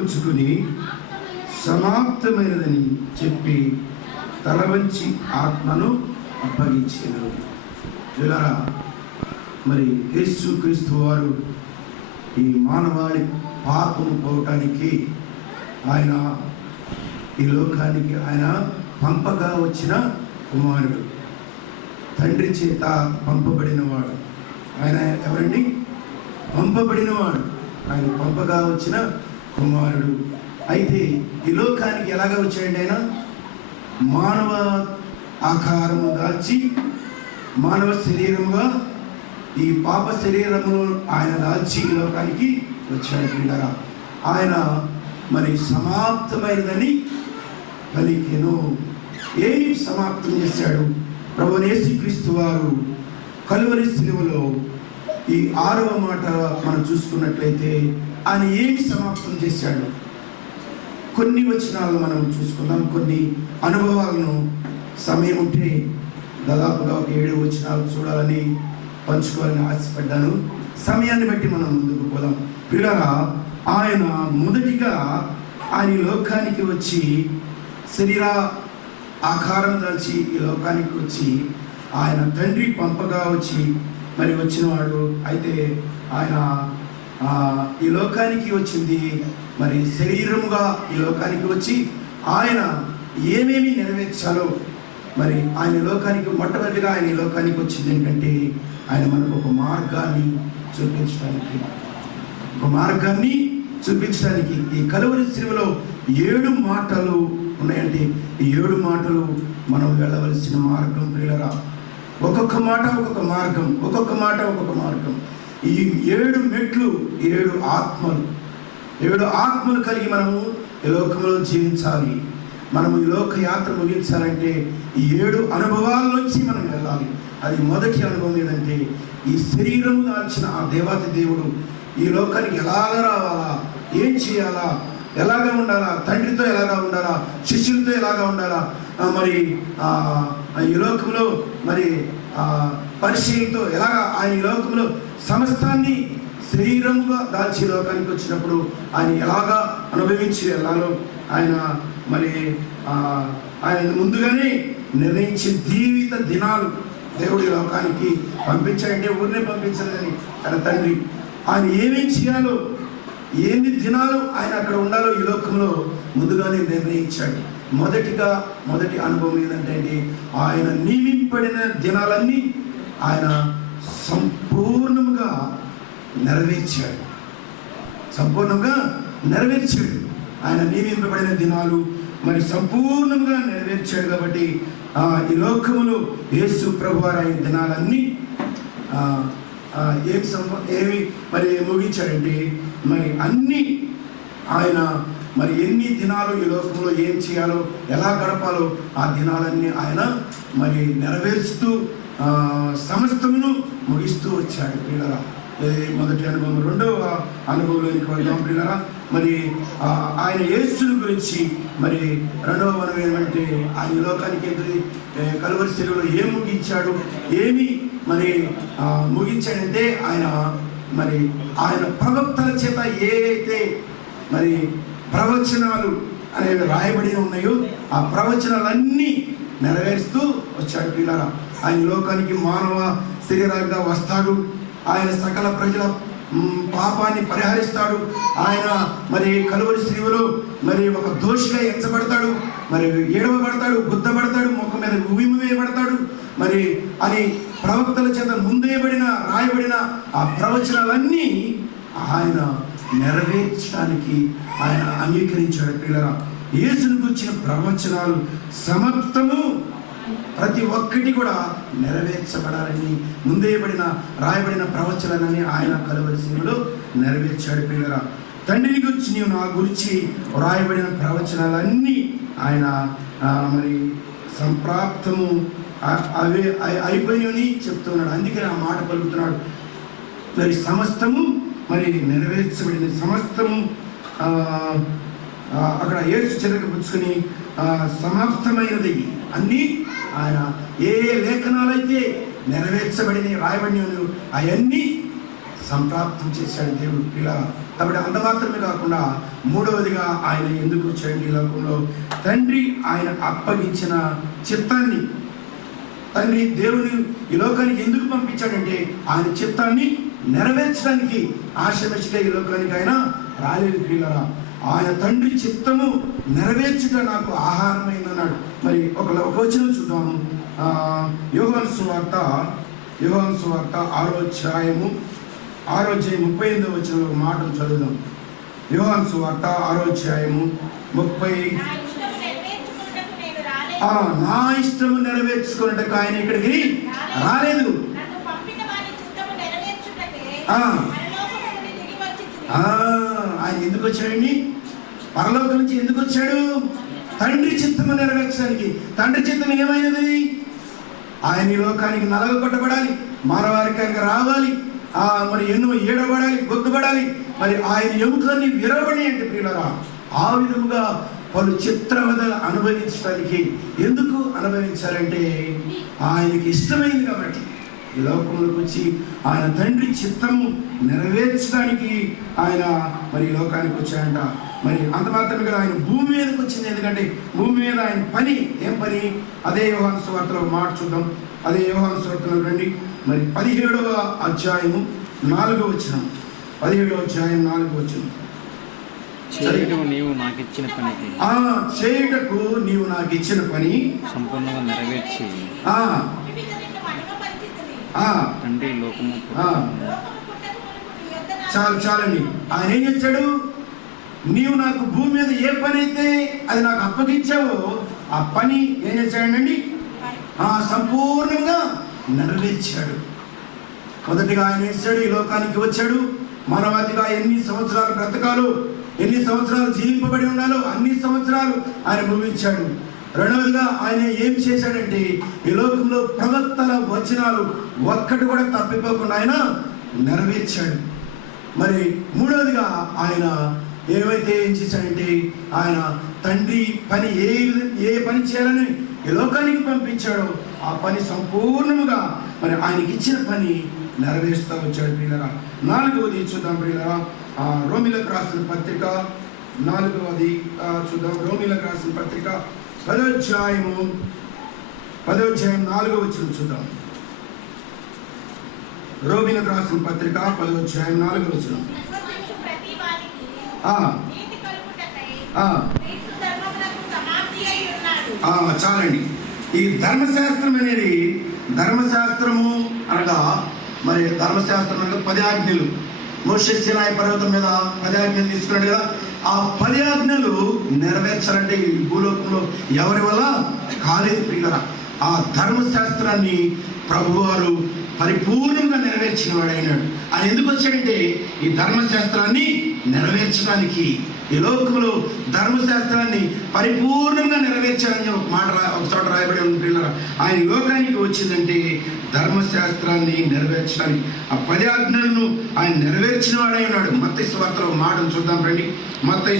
పుచ్చుకుని సమాప్తమైనదని చెప్పి తల వంచి ఆత్మను అప్పగించారు. ఇలా మరి యేసుక్రీస్తు వారు ఈ మానవాళి పాపము పోవటానికి ఆయన ఈ లోకానికి ఆయన పంపగా వచ్చిన కుమారుడు, తండ్రి చేత పంపబడినవాడు. ఆయన ఎవరండి? పంపబడినవాడు, ఆయన పంపగా వచ్చిన కుమారుడు. అయితే ఈ లోకానికి ఎలాగ వచ్చాడండి? ఆయన మానవ ఆకారము దాల్చి మానవ శరీరముగా ఈ పాప శరీరమును ఆయన దాల్చి ఈ లోకానికి వచ్చాడు. పిల్లరా, ఆయన మరి సమాప్తమైనదని పలికెను. ఏమి సమాప్తం చేశాడు? ప్రభువైన యేసుక్రీస్తు వారు కలువరి శిలువలో ఈ 6వ మాట మనం చూసుకున్నట్లయితే ఆయన ఏమి సమాప్తం చేశాడు? కొన్ని వచనాలు మనం చూసుకుందాం, కొన్ని అనుభవాలను. సమయం ఉంటే దాదాపుగా ఒక 7 వచనాలు చూడాలని పంచుకోవాలని ఆశపడ్డాను. సమయాన్ని బట్టి మనం ముందుకు పోదాం. పిల్లరా, ఆయన మొదటిగా ఆయన లోకానికి వచ్చి శరీర ఆకారం దాల్చి ఈ లోకానికి వచ్చి ఆయన తండ్రి పంపగా వచ్చి మరి వచ్చినవాడు. అయితే ఆయన ఈ లోకానికి వచ్చింది మరి శరీరముగా ఈ లోకానికి వచ్చి ఆయన ఏమేమి నెరవేర్చాలో మరి ఆయన లోకానికి మొట్టమొదటిగా ఆయన ఈ లోకానికి వచ్చింది ఎందుకంటే ఆయన మనకు ఒక మార్గాన్ని చూపించడానికి ఈ కలువరి శిలువలో 7 మాటలు ఉన్నాయంటే ఈ 7 మాటలు మనం వెళ్ళవలసిన మార్గం. ప్రియులరా, ఒక్కొక్క మాట ఒక్కొక్క మార్గం, ఒక్కొక్క మాట ఒక్కొక్క మార్గం. ఈ 7 మెట్లు, 7 ఆత్మలు, 7 ఆత్మలు కలిగి మనము ఈ లోకంలో జీవించాలి. మనము ఈ లోక యాత్ర ముగించాలంటే ఈ 7 అనుభవాల నుంచి మనం వెళ్ళాలి. అది మొదటి అనుభవం ఏంటంటే ఈ శరీరము దాల్చిన ఆ దేవాతి దేవుడు ఈ లోకానికి ఎలాగ రావాలా, ఏం చేయాలా, ఎలాగ ఉండాలా, తండ్రితో ఎలాగా ఉండాలా, శిష్యులతో ఎలాగా ఉండాలా, మరి ఈ లోకంలో మరి పరిశీలతో ఎలాగా ఆయన ఈ లోకంలో సమస్తాన్ని శరీరముగా దాల్చి లోకానికి వచ్చినప్పుడు ఆయన ఎలాగా అనుభవించి వెళ్ళాలో ఆయన మరి ఆయన ముందుగానే నిర్ణయించి జీవిత దినాలు దేవుడి లోకానికి పంపించాడంటే ఊరినే పంపించలేదని తన తండ్రి ఆయన ఏమేం చేయాలో, ఎన్ని దినాలు ఆయన అక్కడ ఉండాలో ఈ లోకంలో ముందుగానే నిర్ణయించాడు. మొదటి అనుభవం ఏంటంటే ఆయన నియమింపబడిన దినాలన్నీ ఆయన సంపూర్ణంగా నెరవేర్చాడు. ఆయన నియమింపబడిన దినాలు మరి సంపూర్ణంగా నెరవేర్చాడు. కాబట్టి ఈ లోకములో యేసు ప్రభువారు ఆయన దినాలన్నీ ఏమి మరి ముగించాడంటే మరి అన్నీ ఆయన మరి ఎన్ని దినాలు ఈ లోకంలో ఏం చేయాలో, ఎలా గడపాలో ఆ దినాలన్నీ ఆయన మరి నెరవేరుస్తూ సమస్తమును ముగిస్తూ వచ్చాడు. పిల్లరా, మొదటి అనుభవం. రెండవ అనుభవంలోనికి వెళ్దాం. పిల్లరా, మరి ఆయన యేసుని గురించి మరి రెండవ మనం ఏమంటే ఆయన లోకానికి ఎదురు కలువరి శిలువలో ఏం ముగించాడు, ఏమి మరి ముగించాడంటే ఆయన ప్రవక్తల చేత ఏవైతే మరి ప్రవచనాలు అనేవి రాయబడి ఉన్నాయో ఆ ప్రవచనాలన్నీ నెరవేరుస్తూ వచ్చాడు. పిల్లరా, ఆయన లోకానికి మానవ శరీరంగా వస్తాడు. ఆయన సకల ప్రజల పాపాన్ని పరిహరిస్తాడు. ఆయన మరి కలువరి శిలువలో మరి ఒక దోషిగా ఎంచబడతాడు, మరి ఏడవబడతాడు, గుద్దబడతాడు, ముఖం మీద ఉవిమి వేయబడతాడు. మరి అని ప్రవక్తల చేత రాయబడిన ఆ ప్రవచనాలన్నీ ఆయన నెరవేర్చడానికి ఆయన అంగీకరించాడు. పిల్లరా, యేసుని గురించిన ప్రవచనాలు సమస్తము ప్రతి ఒక్కటి కూడా నెరవేర్చబడాలని రాయబడిన ప్రవచనాలని ఆయన కలువరి శిలువలో నెరవేర్చాడు. పిల్లరా, తండ్రిని గురించి నీవు నా గురించి రాయబడిన ప్రవచనాలన్నీ ఆయన మరి సంప్రాప్తము అవే అయిపోయినని చెప్తున్నాడు. అందుకే ఆ మాట పలుకుతున్నాడు. మరి సమస్తము మరి నెరవేర్చబడింది. సమస్తము అక్కడ యేసు చిరక పుచ్చుకొని సమాప్తమైనది అన్నీ ఆయన ఏ లేఖనాలైతే నెరవేర్చబడినవి రాయబడినవి అవన్నీ సంప్రాప్తం చేశాడు దేవుడు ఇలా. కాబట్టి అంత మాత్రమే కాకుండా మూడవదిగా ఆయన ఎందుకు వచ్చాడు ఈ లోకంలో, తండ్రి ఆయన అప్పగించిన చిత్తాన్ని, తండ్రి దేవుని ఈ లోకానికి ఎందుకు పంపించాడంటే ఆయన చిత్తాన్ని నెరవేర్చడానికి. ఆశమెచ్చిగా ఈ లోకానికి ఆయన రాలేదు ప్రియులారా. ఆయన తండ్రి చిత్తము నెరవేర్చుట నాకు ఆహారమైందన్నాడు. మరి ఒక వచనం చూద్దాము. యోహాను సువార్త 6వ అధ్యాయము 38వ వచనంలో ఒక మాటను చదువుదాం. యోహాను సువార్త 6వ అధ్యాయము 30. నా ఇష్టము నెరవేర్చుకున్నట్టుకు ఆయన ఇక్కడికి రాలేదు. ఆయన ఎందుకు వచ్చాడండి? పరలోకం నుంచి ఎందుకు వచ్చాడు? తండ్రి చిత్తము నెరవేర్చడానికి. తండ్రి చిత్తం ఏమైనది? ఆయన ఈ లోకానికి నలగొట్టబడాలి, మానవారికి ఆయనకు రావాలి, మరి ఎన్నో ఏడబడాలి, గొద్దుబడాలి, మరి ఆయన ఎముకలన్నీ విరవబడి అంటే ప్రియులరా. ఆ విధముగా పలు చిత్రవదలు అనుభవించడానికి. ఎందుకు అనుభవించాలంటే ఆయనకి ఇష్టమైంది కాబట్టి. ఈ లోకంలోకి వచ్చి ఆయన తండ్రి చిత్తము నెరవేర్చడానికి ఆయన మరి ఈ లోకానికి వచ్చాయంట. మరి అంత మాత్రమే కదా, ఆయన భూమి మీదకి వచ్చింది. ఎందుకంటే భూమి మీద ఆయన పని ఏం పని? అదే యోహాను సువార్తలో మాట చూద్దాం. అదే యోహాను సువార్తలో రండి. మరి 17వ అధ్యాయము 4వ వచనం. 17వ అధ్యాయం 4వ వచనం. చేయుటకు నీవు నాకు ఇచ్చిన పనికి చేయుటకు నీవు నాకు ఇచ్చిన పని సంపూర్ణంగా నెరవేర్చి తండ్రి లోకము. చాలండి. ఆయన ఏం చేశాడు? నీవు నాకు భూమి మీద ఏ పని అయితే అది నాకు అప్పగించావో ఆ పని ఏం చేశాడండి? సంపూర్ణంగా నెరవేర్చాడు. మొదటిగా ఆయన వేసాడు, ఈ లోకానికి వచ్చాడు. మానవాదిగా ఎన్ని సంవత్సరాలు బ్రతకాలో, ఎన్ని సంవత్సరాలు జీవింపబడి ఉండాలో అన్ని సంవత్సరాలు ఆయన భూమించాడు. రెండవదిగా ఆయన ఏం చేశాడంటే ఈ లోకంలో ప్రవక్తల వచనాలు ఒక్కటి కూడా తప్పిపోకుండా ఆయన నెరవేర్చాడు. మరి మూడవదిగా ఆయన ఏమైతే ఏం చేశాడంటే ఆయన తండ్రి పని ఏ పని చేయాలని ఈ లోకానికి పంపించాడో ఆ పని సంపూర్ణముగా మరి ఆయనకి ఇచ్చిన పని నెరవేరుస్తూ వచ్చాడు ప్రియులరా. 4వది చూద్దాం ప్రియులరా. రోమిలకు రాసిన పత్రిక 4వది చూద్దాం. రోమిలకు రాసిన పత్రిక 10వ అధ్యాయం 4వ వచనం చూద్దాం. రోమిలకు రాసిన పత్రిక 10వ అధ్యాయం 4వ వచనం. చాలండి. ఈ ధర్మశాస్త్రం అనేది, ధర్మశాస్త్రము అనగా మరి ధర్మశాస్త్రం అనగా 10 ఆజ్ఞలు. మోషే సీనాయి పర్వతం మీద 10 ఆజ్ఞలు తీసుకున్నాడు కదా. ఆ 10 ఆజ్ఞలు నెరవేర్చాలంటే ఈ భూలోకంలో ఎవరి వల్ల కాలేదు ప్రియులరా. ఆ ధర్మశాస్త్రాన్ని ప్రభువారు పరిపూర్ణంగా నెరవేర్చిన వాడు అయినాడు. ఆయన ఎందుకు వచ్చాడంటే ఈ ధర్మశాస్త్రాన్ని నెరవేర్చడానికి. ఈ లోకంలో ధర్మశాస్త్రాన్ని పరిపూర్ణంగా నెరవేర్చాలని ఒక మాట ఒక చోట రాయబడి ఉంది పిల్లరా. ఆయన లోకానికి వచ్చిందంటే ధర్మశాస్త్రాన్ని నెరవేర్చడానికి. ఆ 10 ఆజ్ఞలను ఆయన నెరవేర్చిన వాడై ఉన్నాడు. మత్తయి సువార్తలో మాటను చూద్దాం రండి. మత్తయి